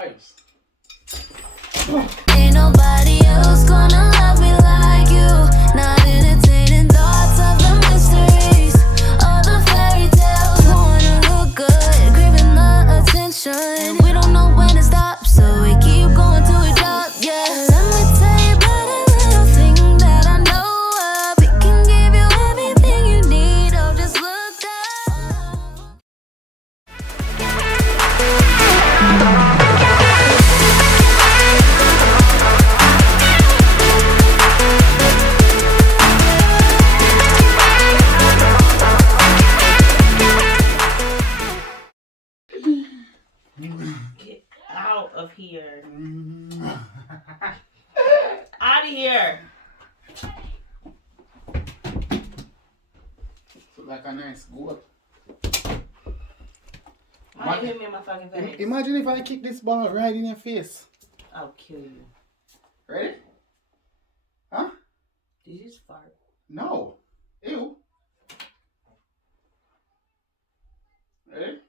Ain't nobody else gonna love me like you. Not entertaining thoughts of the mysteries, all the fairy tales. Wanna look good, craving the attention. We don't know when to stop, so we keep going till we drop. Yeah, let me tell you about a little thing that I know of. It can give you everything you need. Oh, just look up. Get out of here. Out of here. So like a nice goat. Why you hit me in my fucking face? Imagine if I kick this ball right in your face. I'll kill you. Ready? Huh? Did you just fart? No. Ew. Ready?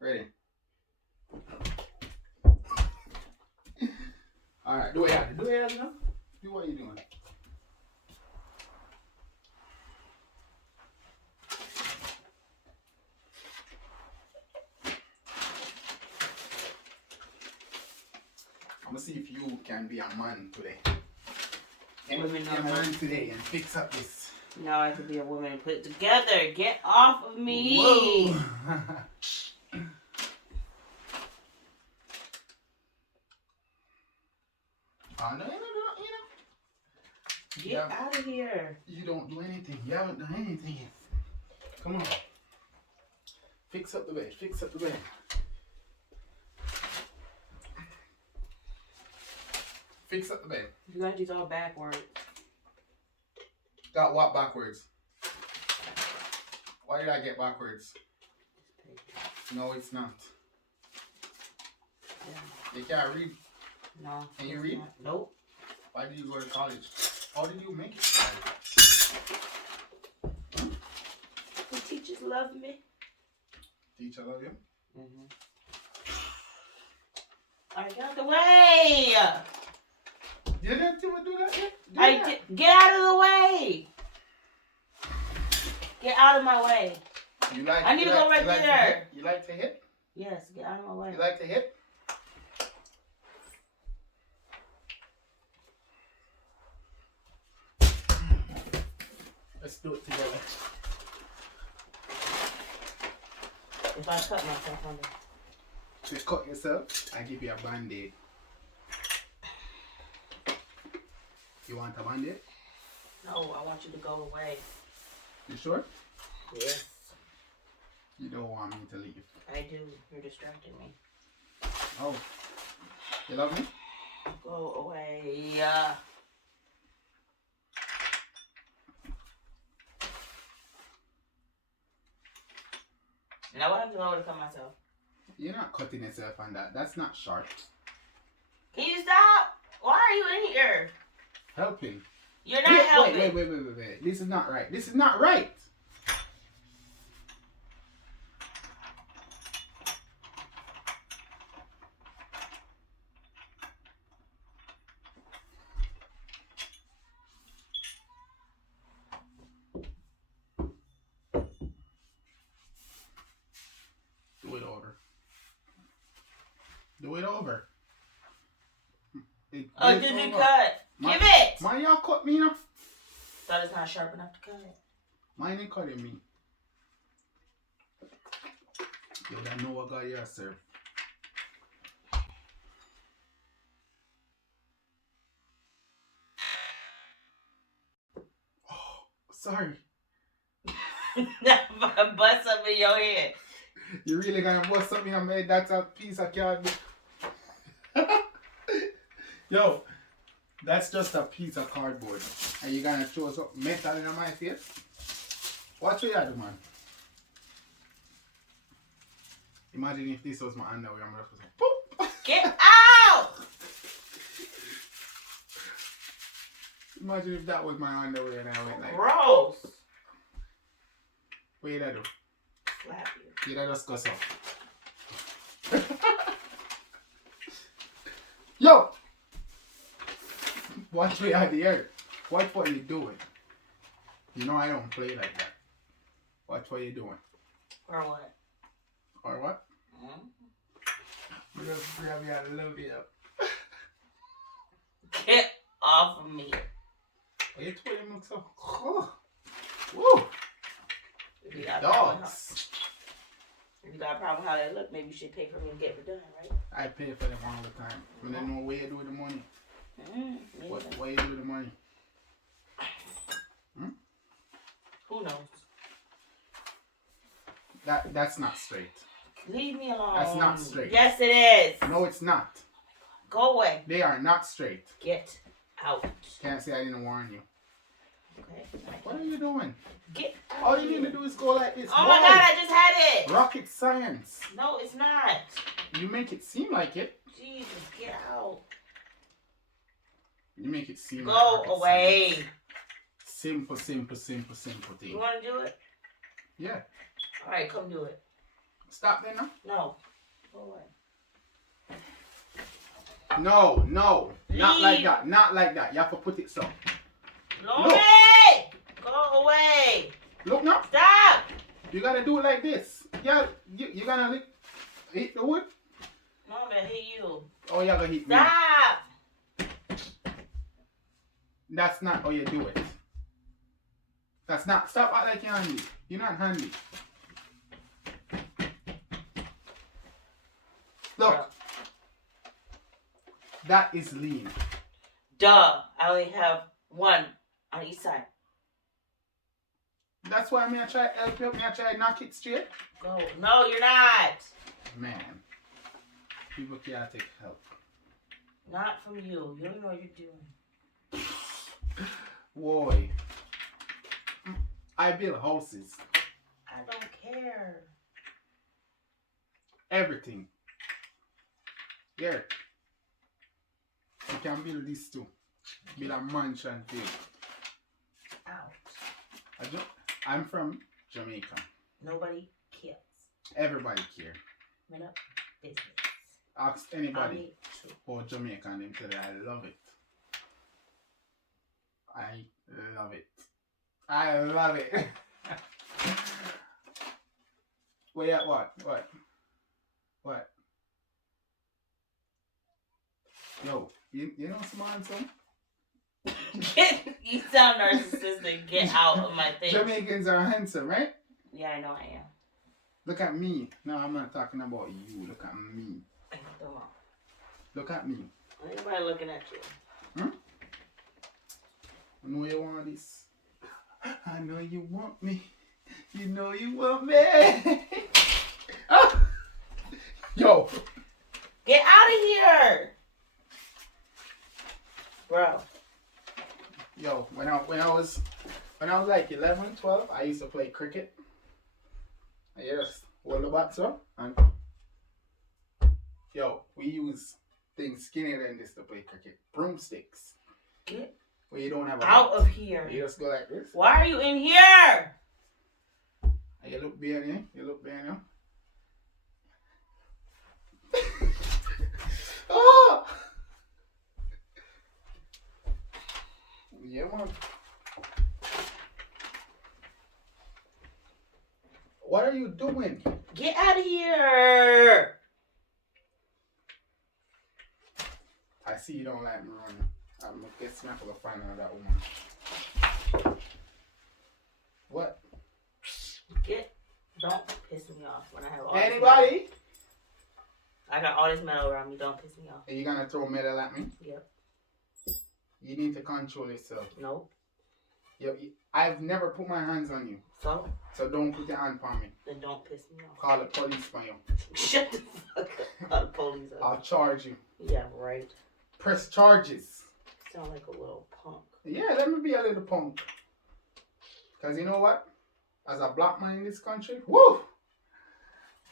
Ready. Alright, do it out. Do it out, you know? Do what you're doing. I'm gonna see if you can be a man today. Can you be a man today and fix up this? No, I could be a woman and put it together. Get off of me. Whoa. Oh, no, Get out of here. You don't do anything. You haven't done anything yet. Come on. Fix up the bed. Fix up the bed. Fix up the bed. You got these all backwards. Got what backwards? Why did I get backwards? No, it's not. Yeah. You can't read. No. Can you read? Not. Nope. Why did you go to college? How did you make it? The teachers love me. Teacher love you? Mm-hmm. Alright, get out the way! You didn't even do that yet? Get out of the way! Get out of my way. I need to go right there. You like to hit? Yes, get out of my way. You like to hit? Let's do it together. If I cut myself under. Just cut yourself, I give you a band-aid. You want a band-aid? No, I want you to go away. You sure? Yes. You don't want me to leave. I do. You're distracting me. Oh. You love me? Go away. Now what happens if I were to cut myself? You're not cutting yourself on that. That's not sharp. Can you stop? Why are you in here? Helping. You're not helping. Wait. This is not right. This is not right. Do it over. Do it over. Oh, did you cut? Give it! Mine y'all cut me enough. Thought it's not sharp enough to cut it. Mine ain't cutting me. You don't know what God you serve. Oh, sorry. Bust up in your head. You really gonna bust something and made that a piece of cardboard? Yo, that's just a piece of cardboard. And you gonna throw some metal in my face? Watch what you do, man. Imagine if this was my underwear, I'm just gonna say, poop! Get out! Imagine if that was my underwear and I went like, gross. What did I do? Slap you. Did I just cuss off? Watch me out the earth. Watch what you're doing. You know I don't play like that. Watch what you're doing. Or what? Or what? Mm-hmm. We're just grab you a little bit up. Get off of me. You told him look so. Oh. Woo. If you got Dogs. If you got a problem with how they look, maybe you should pay for me to get it done, right? I pay for them all the time. But then know what you do with the money. Mm-hmm. What you do with the money? Hmm? Who knows? That's not straight. Leave me alone. That's not straight. Yes, it is. No, it's not. Go away. They are not straight. Get out. Can't say I didn't warn you. Okay. What are you doing? Get out. All you need to do is go like this. Oh my God, I just had it. Rocket science. No, it's not. You make it seem like it. Jesus, get out. You make it seem like Go rocket away. science. Simple thing. You want to do it? Yeah. All right, come do it. Stop there now. No. Go away. No. Not like Leave. that. Not like that. You have to put it so. No Look. way. Go away. Look now. Stop. You gotta do it like this. Yeah, you gonna hit the wood? No, I'm gonna hit you. Oh, you're gonna hit me. Stop. That's not how you do it. That's not. Stop acting like you're handy. You're not handy. Look. Bro. That is lean. Duh. I only have one on each side. That's why I try to help you. I try to knock it straight. Go. No, you're not. Man. People can't take help. Not from you. You don't know what you're doing. Boy. I build houses. I don't care. Everything. Yeah. You can build this too. Build a mansion too. Out. I'm from Jamaica. Nobody cares. Everybody care. Men up business. Ask anybody Me too. about Jamaica and they tell you I love it. I love it. I love it. Wait, what? What? Yo, you know some handsome? You sound narcissistic. Get out of my face. Jamaicans are handsome, right? Yeah, I know I am. Look at me. No, I'm not talking about you. Look at me. Come on. Look at me. Anybody looking at you? I know you want this. I know you want me. You know you want me. Ah! Yo. Get out of here, bro. Yo, when I was like 11, 12, I used to play cricket. I just hold the bats up and yo, we use things skinnier than this to play cricket. Broomsticks. Get Where you don't have a out bat. of here. You just go like this. Why are you in here? And you look behind you. You look behind you. Oh! Yeah, man. What are you doing? Get out of here. I see you don't like me running. I'm gonna get smacked for the find another woman. What? Don't piss me off when I have all Anybody? I got all this metal around me. Don't piss me off. Are you gonna throw metal at me? Yep. You need to control yourself. Nope. I've never put my hands on you. So don't put your hand on me. then don't piss me off. Call the police on you. Shut the fuck up. Call the police up. I'll charge you. Yeah, right. Press charges. Sound like a little punk. Yeah, let me be a little punk. Because you know what? As a black man in this country, woo!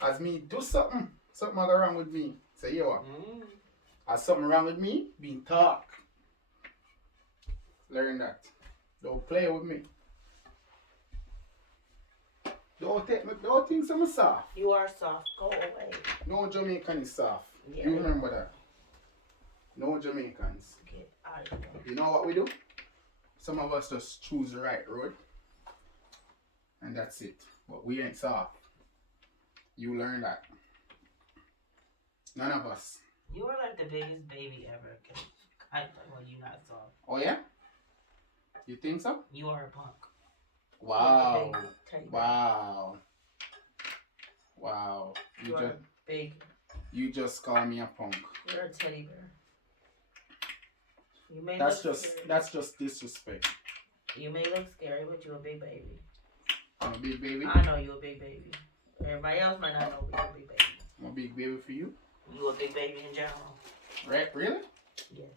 As me do something go wrong with me. Say, yo, as something wrong with me, be talk. Learn that. Don't play with me. Don't think I'm soft. You are soft. Go away. No Jamaican is soft. Yeah. You remember that. No Jamaicans. Get out of here. You know what we do? Some of us just choose the right road. And that's it. But we ain't soft. You learn that. None of us. You are like the biggest baby ever. Well, you not soft. Oh yeah? You think so? You are a punk. Wow. Big teddy bear. Wow. Wow. You are big. You just call me a punk. You're a teddy bear. You may That's look just scary. disrespect. You may look scary, but you're a big baby. I'm a big baby. I know you're a big baby. Everybody else might not know, but you're a big baby. I'm a big baby for you. You a big baby in general. Right? Really? Yes.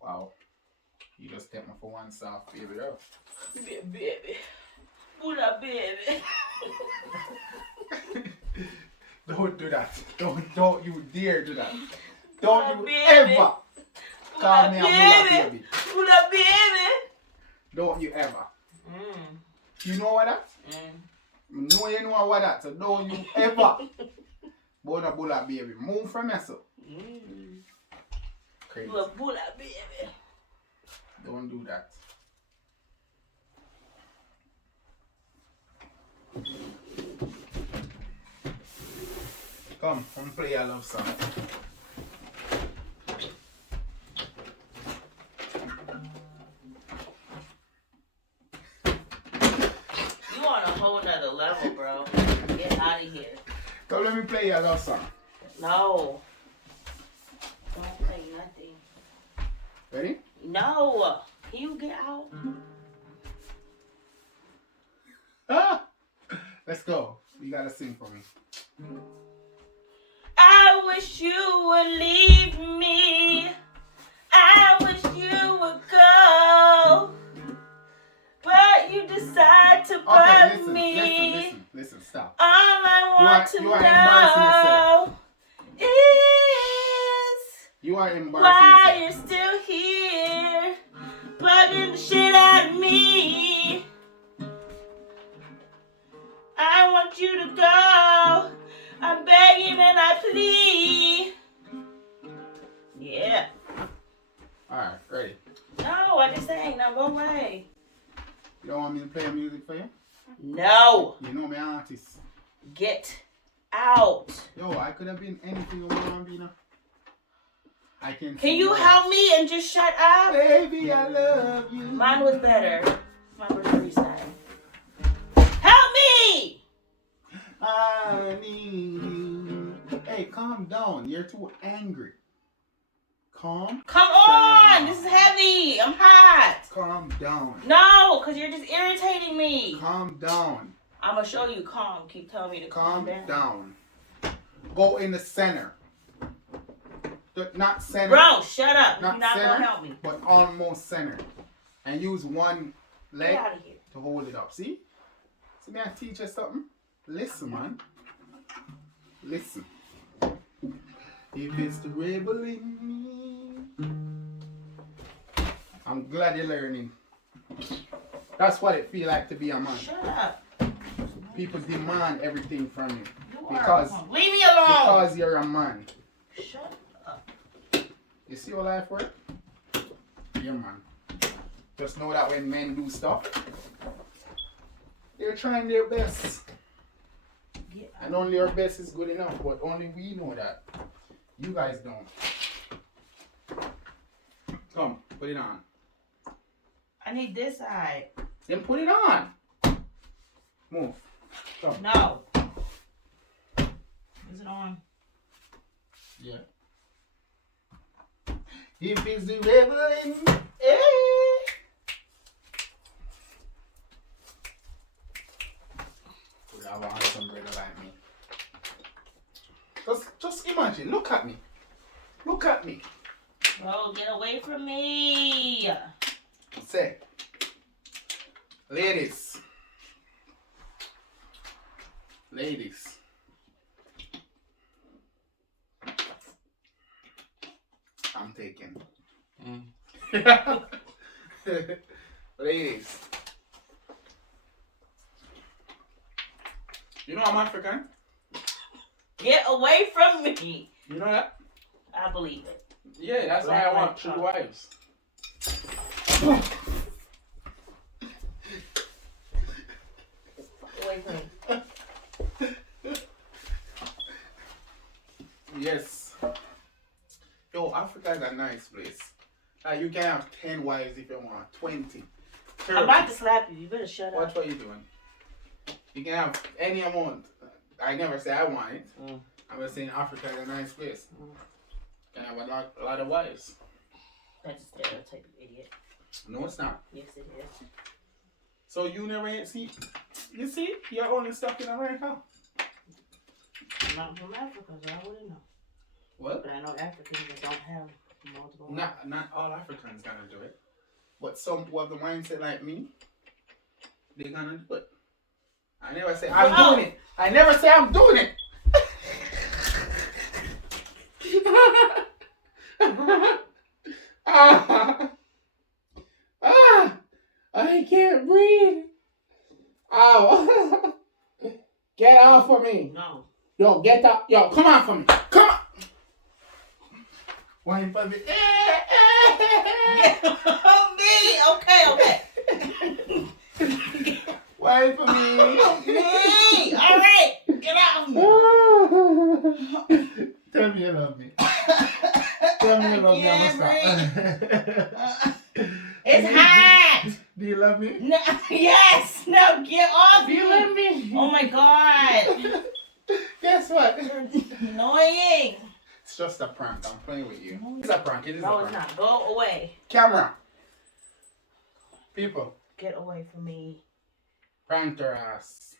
Wow. You just take me for one soft baby though. Baby. Buddha baby. Don't do that. Don't you dare do that. Don't you baby. ever call me a Buddha baby. Buddha baby. Don't you ever. Mm. You know what that? Mm. No, you know what that. So don't you ever Buddha baby. Move from me, so. Mm. Crazy. You a Buddha baby. Don't do that. Come play a love song. You on a whole nother level, bro. Get out of here. Come let me play a love song. No. Don't play nothing. Ready? No. Can you get out? Ah! Let's go. You gotta sing for me. I wish you would leave me. I wish you would go. But you decide to Okay, burn me. listen, stop. All I want to You are embarrassing know is You are embarrassing why yourself. you're still here, bugging the shit out of me. I want you to go. I'm begging and I plead. Yeah. Alright, ready. No, I just sang. Now go away. You don't want me to play music for you? No. You know me artist. Get out. Yo, I could have been anything you want to be now. I can Can you help me and just shut up? Baby, I love you. Mine was better. Mine was freestyle. Help me! I need you. Hey, calm down. You're too angry. Calm Come on! This is heavy. I'm hot. Calm down. No, because you're just irritating me. Calm down. I'm going to show you calm. Keep telling me to calm down. Go in the center. Not center. Bro, shut up. Not You're not center, going to help me. but almost center. And use one leg Get out of here. to hold it up. See? See me I teach you something? Listen, man. Listen. If it's the rebel in me, I'm glad you're learning. That's what it feel like to be a man. Shut up. People demand everything from you. You Because leave me alone. Because you're a man. Shut up. You see your life work? Yeah, man. Just know that when men do stuff, they're trying their best. And only your best is good enough, but only we know that. You guys don't. Come, put it on. I need this side. Then put it on. Move. Come. No. Is it on? Yeah. If it's the rebel in me, Would have a handsome brother like me. Just imagine. Look at me. Look at me. Bro, get away from me. Say, ladies, I'm taken. Ladies, you know I'm African? Get away from me. You know that? I believe it. Yeah, that's why I want 3 wives. Away from me. Yes. Yo, Africa is a nice place. Like you can have 10 wives if you want, 20. 30. I'm about to slap you. You better shut Watch up. what you're doing. You can have any amount. I never say I want it. I'm just saying Africa is a nice place. You can have a lot of wives. That's a stereotype, you idiot. No, it's not. Yes, it is. So you never see? You see? You're only stuck in America. I'm not from Africa, so I wouldn't know. What? But I know Africans that don't have multiple. Not all Africans gonna do it. But some who have the mindset like me, they're gonna do it. I never say I'm doing it. I never say I'm doing it. I can't breathe. Ow. Get off of me. No. Yo, get up. Yo, come on for me. Come on. Why for me? Get on me. Okay. Why for me? Me. All right. Get out of me. Tell me you love me. Tell me you love me. I'm gonna stop. It's hot. Do you love me? No. Yes. No. Get off. Do you love me? Oh my God. Guess what? You're annoying. It's just a prank. I'm playing with you. It's a prank. It is No, a it's prank. not. Go away. Camera. People. Get away from me. Prank her ass.